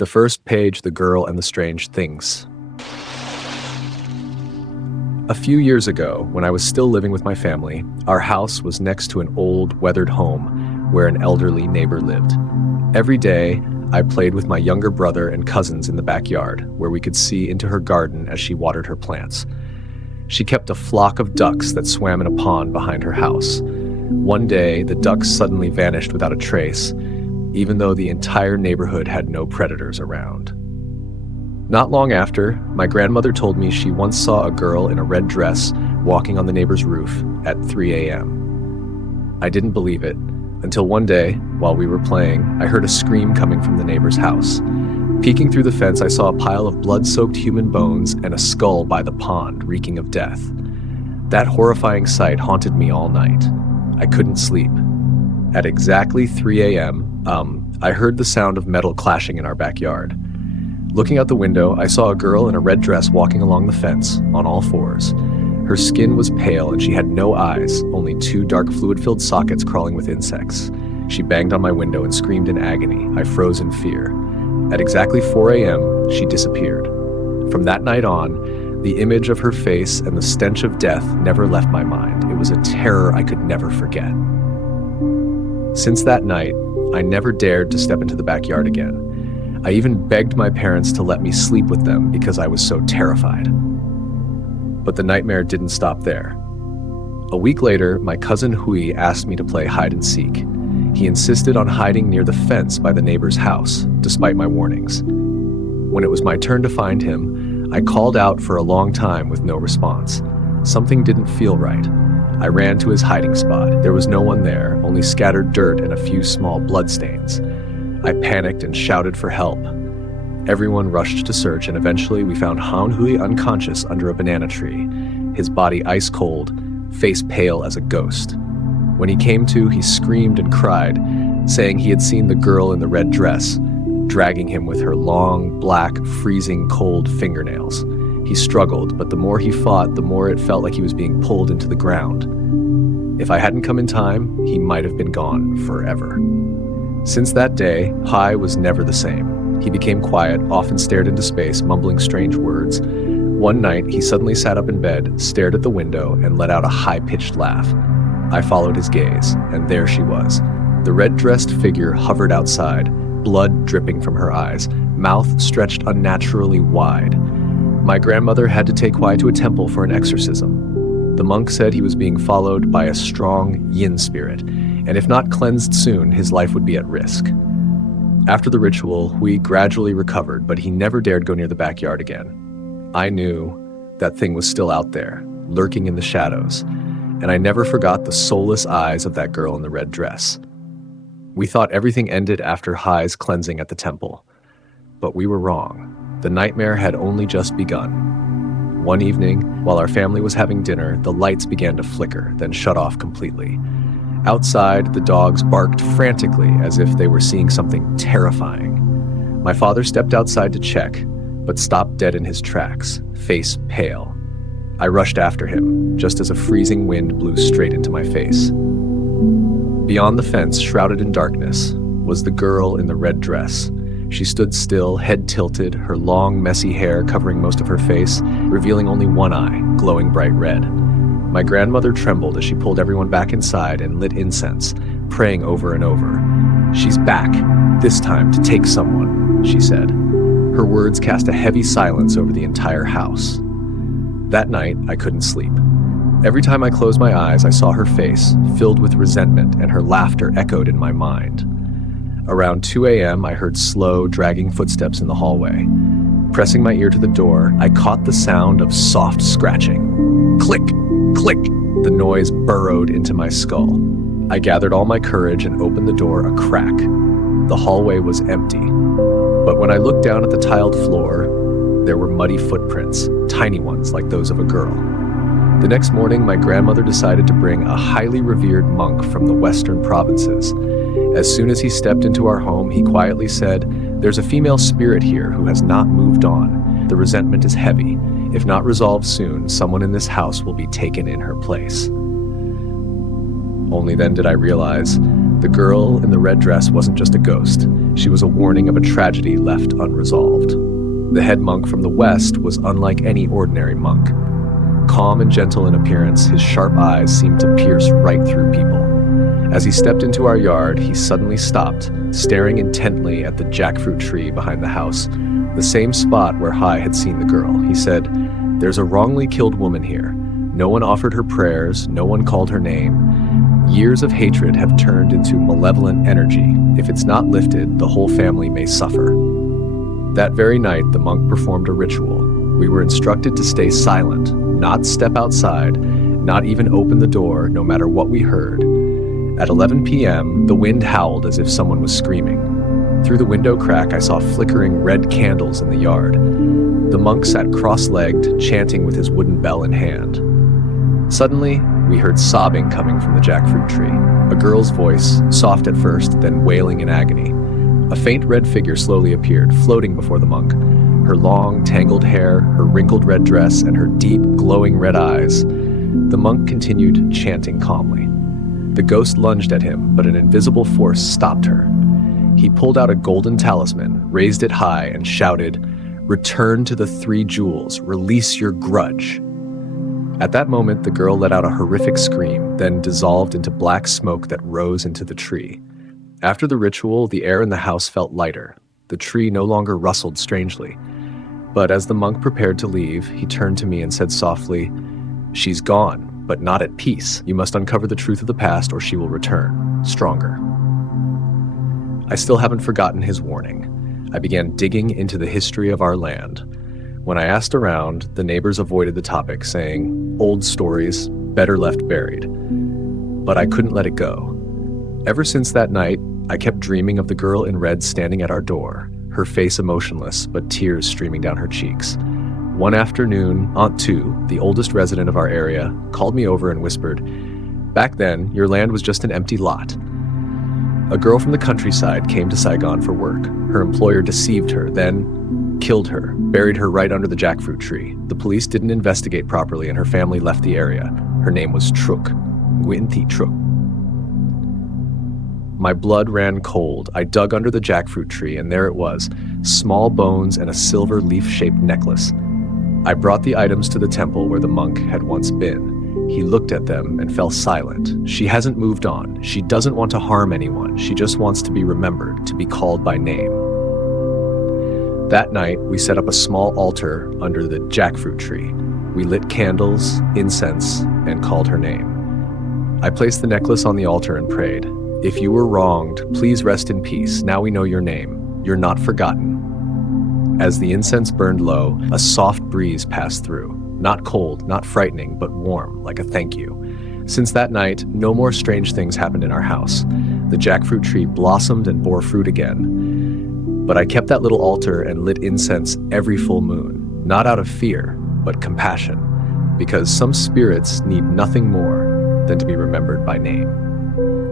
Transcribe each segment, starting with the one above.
The first page, The Girl and the Strange Things. A few years ago, when I was still living with my family, our house was next to an old, weathered home where an elderly neighbor lived. Every day, I played with my younger brother and cousins in the backyard, where we could see into her garden as she watered her plants. She kept a flock of ducks that swam in a pond behind her house. One day, the ducks suddenly vanished without a trace, even though the entire neighborhood had no predators around. Not long after, my grandmother told me she once saw a girl in a red dress walking on the neighbor's roof at 3 a.m. I didn't believe it until one day, while we were playing, I heard a scream coming from the neighbor's house. Peeking through the fence, I saw a pile of blood-soaked human bones and a skull by the pond, reeking of death. That horrifying sight haunted me all night. I couldn't sleep. At exactly 3 a.m., I heard the sound of metal clashing in our backyard. Looking out the window, I saw a girl in a red dress walking along the fence, on all fours. Her skin was pale and she had no eyes, only 2 dark fluid-filled sockets crawling with insects. She banged on my window and screamed in agony. I froze in fear. At exactly 4 a.m., she disappeared. From that night on, the image of her face and the stench of death never left my mind. It was a terror I could never forget. Since that night, I never dared to step into the backyard again. I even begged my parents to let me sleep with them because I was so terrified. But the nightmare didn't stop there. A week later, my cousin Hui asked me to play hide and seek. He insisted on hiding near the fence by the neighbor's house, despite my warnings. When it was my turn to find him, I called out for a long time with no response. Something didn't feel right. I ran to his hiding spot. There was no one there, only scattered dirt and a few small bloodstains. I panicked and shouted for help. Everyone rushed to search, and eventually we found Han Hui unconscious under a banana tree, his body ice cold, face pale as a ghost. When he came to, he screamed and cried, saying he had seen the girl in the red dress, dragging him with her long, black, freezing cold fingernails. He struggled, but the more he fought, the more it felt like he was being pulled into the ground. If I hadn't come in time, he might have been gone forever. Since that day, Hai was never the same. He became quiet, often stared into space, mumbling strange words. One night, he suddenly sat up in bed, stared at the window, and let out a high-pitched laugh. I followed his gaze, and there she was. The red-dressed figure hovered outside, blood dripping from her eyes, mouth stretched unnaturally wide. My grandmother had to take Hai to a temple for an exorcism. The monk said he was being followed by a strong yin spirit, and if not cleansed soon, his life would be at risk. After the ritual, Hui gradually recovered, but he never dared go near the backyard again. I knew that thing was still out there, lurking in the shadows, and I never forgot the soulless eyes of that girl in the red dress. We thought everything ended after Hai's cleansing at the temple, but we were wrong. The nightmare had only just begun. One evening, while our family was having dinner, the lights began to flicker, then shut off completely. Outside, the dogs barked frantically as if they were seeing something terrifying. My father stepped outside to check, but stopped dead in his tracks, face pale. I rushed after him, just as a freezing wind blew straight into my face. Beyond the fence, shrouded in darkness, was the girl in the red dress. She stood still, head tilted, her long, messy hair covering most of her face, revealing only one eye, glowing bright red. My grandmother trembled as she pulled everyone back inside and lit incense, praying over and over. "She's back, this time to take someone," she said. Her words cast a heavy silence over the entire house. That night, I couldn't sleep. Every time I closed my eyes, I saw her face, filled with resentment, and her laughter echoed in my mind. Around 2 a.m., I heard slow, dragging footsteps in the hallway. Pressing my ear to the door, I caught the sound of soft scratching. Click! Click! The noise burrowed into my skull. I gathered all my courage and opened the door a crack. The hallway was empty. But when I looked down at the tiled floor, there were muddy footprints, tiny ones like those of a girl. The next morning, my grandmother decided to bring a highly revered monk from the western provinces. As soon as he stepped into our home, he quietly said, "There's a female spirit here who has not moved on. The resentment is heavy. If not resolved soon, someone in this house will be taken in her place." Only then did I realize The girl in the red dress wasn't just a ghost. She was a warning of a tragedy left unresolved. The head monk from the west was unlike any ordinary monk. Calm and gentle in appearance, his sharp eyes seemed to pierce right through people. As he stepped into our yard, he suddenly stopped, staring intently at the jackfruit tree behind the house, the same spot where Hai had seen the girl. He said, "There's a wrongly killed woman here. No one offered her prayers, no one called her name. Years of hatred have turned into malevolent energy. If it's not lifted, the whole family may suffer." That very night, the monk performed a ritual. We were instructed to stay silent, not step outside, not even open the door, no matter what we heard. At 11 p.m., the wind howled as if someone was screaming. Through the window crack, I saw flickering red candles in the yard. The monk sat cross-legged, chanting with his wooden bell in hand. Suddenly, we heard sobbing coming from the jackfruit tree. A girl's voice, soft at first, then wailing in agony. A faint red figure slowly appeared, floating before the monk. Her long, tangled hair, her wrinkled red dress, and her deep, glowing red eyes. The monk continued chanting calmly. The ghost lunged at him, but an invisible force stopped her. He pulled out a golden talisman, raised it high, and shouted, "Return to the 3 jewels, release your grudge." At that moment, the girl let out a horrific scream, then dissolved into black smoke that rose into the tree. After the ritual, the air in the house felt lighter. The tree no longer rustled strangely. But as the monk prepared to leave, he turned to me and said softly, "She's gone, but not at peace. You must uncover the truth of the past or she will return, stronger." I still haven't forgotten his warning. I began digging into the history of our land. When I asked around, the neighbors avoided the topic, saying, "Old stories, better left buried." But I couldn't let it go. Ever since that night, I kept dreaming of the girl in red standing at our door, her face emotionless, but tears streaming down her cheeks. One afternoon, Aunt Tu, the oldest resident of our area, called me over and whispered, "Back then, your land was just an empty lot." A girl from the countryside came to Saigon for work. Her employer deceived her, then killed her, buried her right under the jackfruit tree. The police didn't investigate properly and her family left the area. Her name was Truk, Nguyen Thi Truk. My blood ran cold. I dug under the jackfruit tree and there it was, small bones and a silver leaf-shaped necklace. I brought the items to the temple where the monk had once been. He looked at them and fell silent. She hasn't moved on. She doesn't want to harm anyone. She just wants to be remembered, to be called by name. That night, we set up a small altar under the jackfruit tree. We lit candles, incense, and called her name. I placed the necklace on the altar and prayed, "If you were wronged, please rest in peace. Now we know your name. You're not forgotten." As the incense burned low, a soft breeze passed through. Not cold, not frightening, but warm, like a thank you. Since that night, no more strange things happened in our house. The jackfruit tree blossomed and bore fruit again. But I kept that little altar and lit incense every full moon, not out of fear, but compassion, because some spirits need nothing more than to be remembered by name.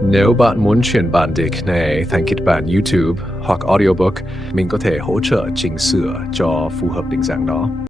Nếu bạn muốn chuyển bản dịch này thành kịch bản YouTube hoặc audiobook, mình có thể hỗ trợ chỉnh sửa cho phù hợp định dạng đó.